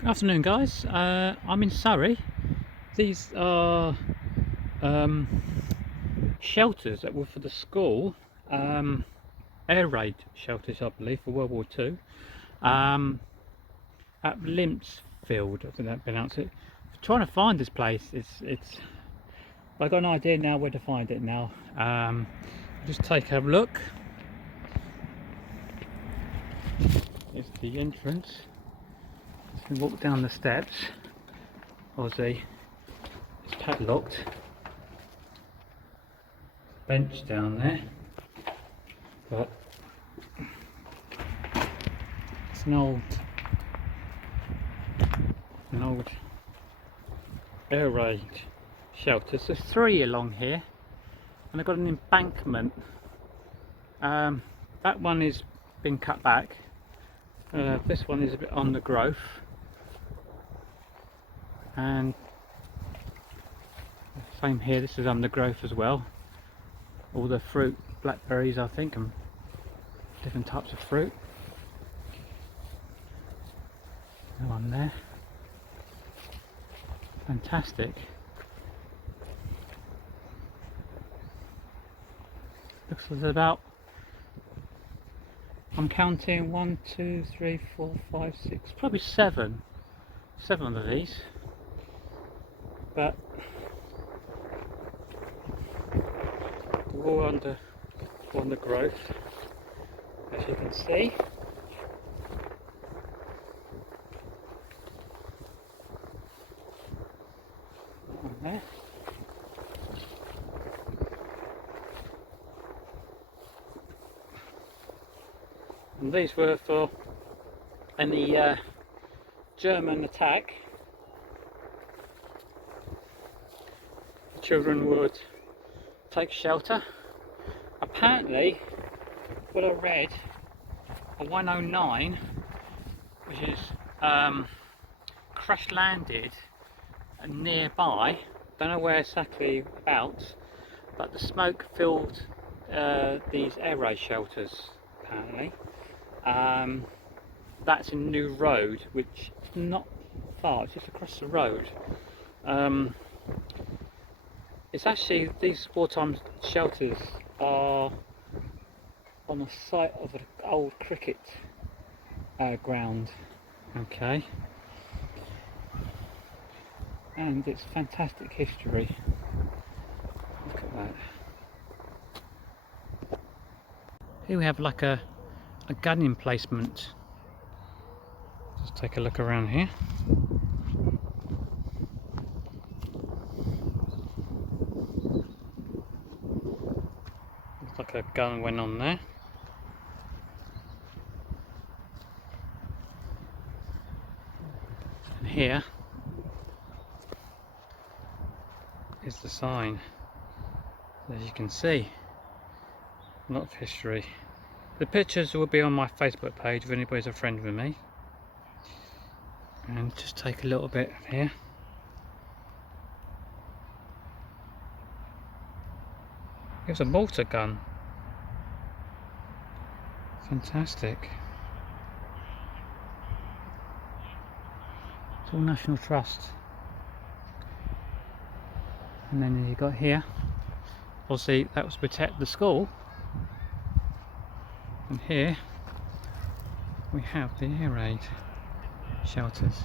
Good afternoon, guys. I'm in Surrey. These are shelters that were for the school, air raid shelters, I believe, for World War II, at Limpsfield. I think that pronounce it. Trying to find this place. I've got an idea now where to find it now. Just take a look. Here's the entrance. As we walk down the steps, obviously it's padlocked. Bench down there, but it's an old air raid shelter. So there's 3 along here, and they've got an embankment. That one is been cut back. This one is a bit on the growth, and same here. This is on the growth as well. All the fruit, blackberries, I think, and different types of fruit. No one there. Fantastic. Looks like there's about, I'm counting 1, 2, 3, 4, 5, 6, probably 7 of these. But they're all on the growth, as you can see. On there. And these were for any German attack. The children would take shelter. Apparently, what I read, a 109, which is crash landed nearby, don't know where exactly about, but the smoke filled these air raid shelters apparently. That's in New Road, which is not far, it's just across the road. It's actually, these wartime shelters are on the site of an old cricket ground. Okay. And it's fantastic history. Look at that. Here we have like a gun emplacement. Just take a look around here. Looks like a gun went on there. And here is the sign. As you can see, a lot of history. The pictures will be on my Facebook page if anybody's a friend with me. And just take a little bit here. It was a mortar gun. Fantastic. It's all National Trust. And then you got here, obviously that was to protect the school. And here we have the air raid shelters.